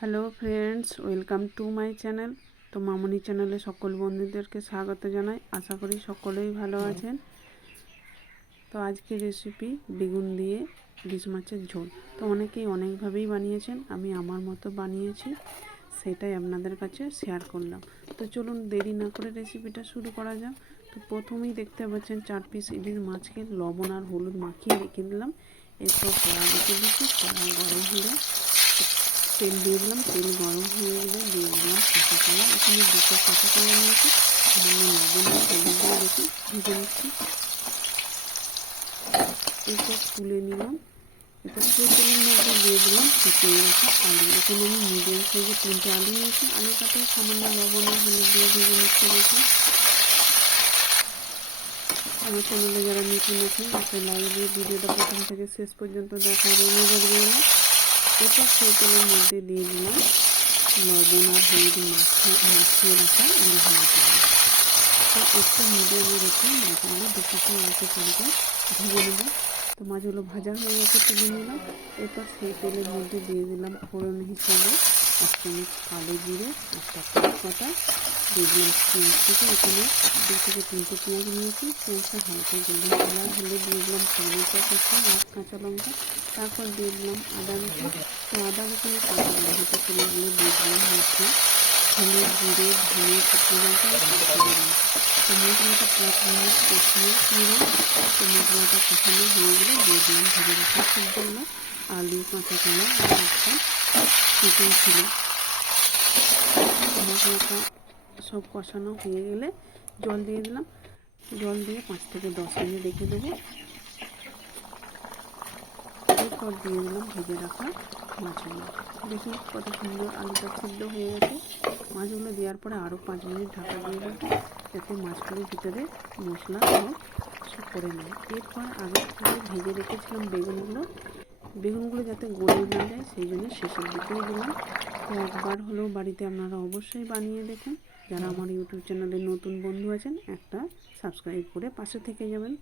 Hello friends welcome to my channel তো মামনি চ্যানেলে সকল বন্ধুদেরকে স্বাগত জানাই। আশা করি সকলেই ভালো আছেন। তো আজকের রেসিপি বেগুন দিয়ে ইলিশ মাছের ঝোল। তো অনেকেই অনেকভাবেই বানিয়েছেন আমি আমার মতো বানিয়েছি সেটাই আপনাদের কাছে শেয়ার করলাম। তো চলুন দেরি না করে রেসিপিটা শুরু করা যাক। তো প্রথমেই দেখতে পাচ্ছেন চার পিস ইলিশ মাছকে লবণ আর হলুদ মাখিয়ে রেখে দিলাম। এরপর কড়া রেখে দিচ্ছি কড়া গরম হলে তেল দিয়ে দিলাম, তেল গরম হয়ে গেলে দিয়ে দিলাম কাঁচা কলা। এখানে দুটো কাঁচা কলা নিয়েছি, সামান্য লবণ হলুদ দিয়ে রেখে ভেজে নিচ্ছি। এরপর তুলে নিলাম। এটা সেই তেলের মধ্যে দিয়ে দিলাম শুকিয়ে রাখা আলু। এখানে আমি মিডিয়াম সাইজে তিনটে আলু নিয়েছি। আলু আলুটাতে সামান্য লবণ হলুদ দিয়ে ভেজে নিচ্ছি দেখুন আমার চ্যানেলে যারা নতুন আছেন, একটা লাইক দিয়ে ভিডিওটা প্রথম থেকে শেষ পর্যন্ত দেখার অনুরোধ রইল। এরপর সেই মধ্যে দিয়ে দিলাম। লবণ আর হলুদ মাখিয়ে মাখিয়ে রাখা মাছগুলো। তো একটু মিডিয়ামে রেখে মাছগুলো দুপুরে অল্প করে ধুয়ে নেব। তো মাছগুলো ভাজা হয়ে গেছে তুলে নিলাম। এরপর সেই তেলের মধ্যে দিয়ে দিলাম ফোড়ন হিসেবে এক চামচ কালো জিরে, একটা তেজপাতা, দিয়ে দিলাম পেঁয়াজ থেকে এখানে দু থেকে তিনটে পেঁয়াজ নিয়েছি। পেঁয়াজটা হালকা গোল্ডেন কালার হলে দিয়ে দিলাম টমেটো কুচি আর কাঁচা লঙ্কা। তারপর দিয়ে দিলাম আদা রসুন। তো আদা রসুনের কাঁচা লঙ্কাটা তুলে দিয়ে দিয়ে দিলাম মশলা হলুদ, জিরে ধনে শুকনো লঙ্কা আর কাঁচা দিলাম তো মশলাটা পাঁচ মিনিট কষিয়ে নিলাম। তো মশলাটা কষানো হয়ে গেলে দিয়ে দিলাম ভেজে রাখার সবজিগুলো আলু, কাঁচা কলা আর একটা চিকেন ছিল মশলাটা সব কষানো হয়ে গেলে জল দিয়ে দিলাম। জল দিয়ে পাঁচ থেকে দশ মিনিট রেখে দেবো। এরপর দিয়ে দিলাম ভেজে রাখা মাছগুলো। দেখুন কত সুন্দর আলুটা সিদ্ধ হয়ে গেছে। মাছগুলো দেওয়ার পরে আরও পাঁচ মিনিট ঢাকা দিয়ে দেবো যাতে মাছগুলোর ভিতরে মশলা সব করে নেয় এরপর আগে থেকে ভেজে রেখেছিলাম বেগুনগুলো। বেগুনগুলো যাতে গলে না যায়, সেই জন্য শেষের দিকেই দিলাম। তো একবার হলেও বাড়িতে আপনারা অবশ্যই বানিয়ে দেখুন। যারা আমার ইউটিউব চ্যানেলে নতুন বন্ধু আছেন, একটা সাবস্ক্রাইব করে পাশে থেকে যাবেন।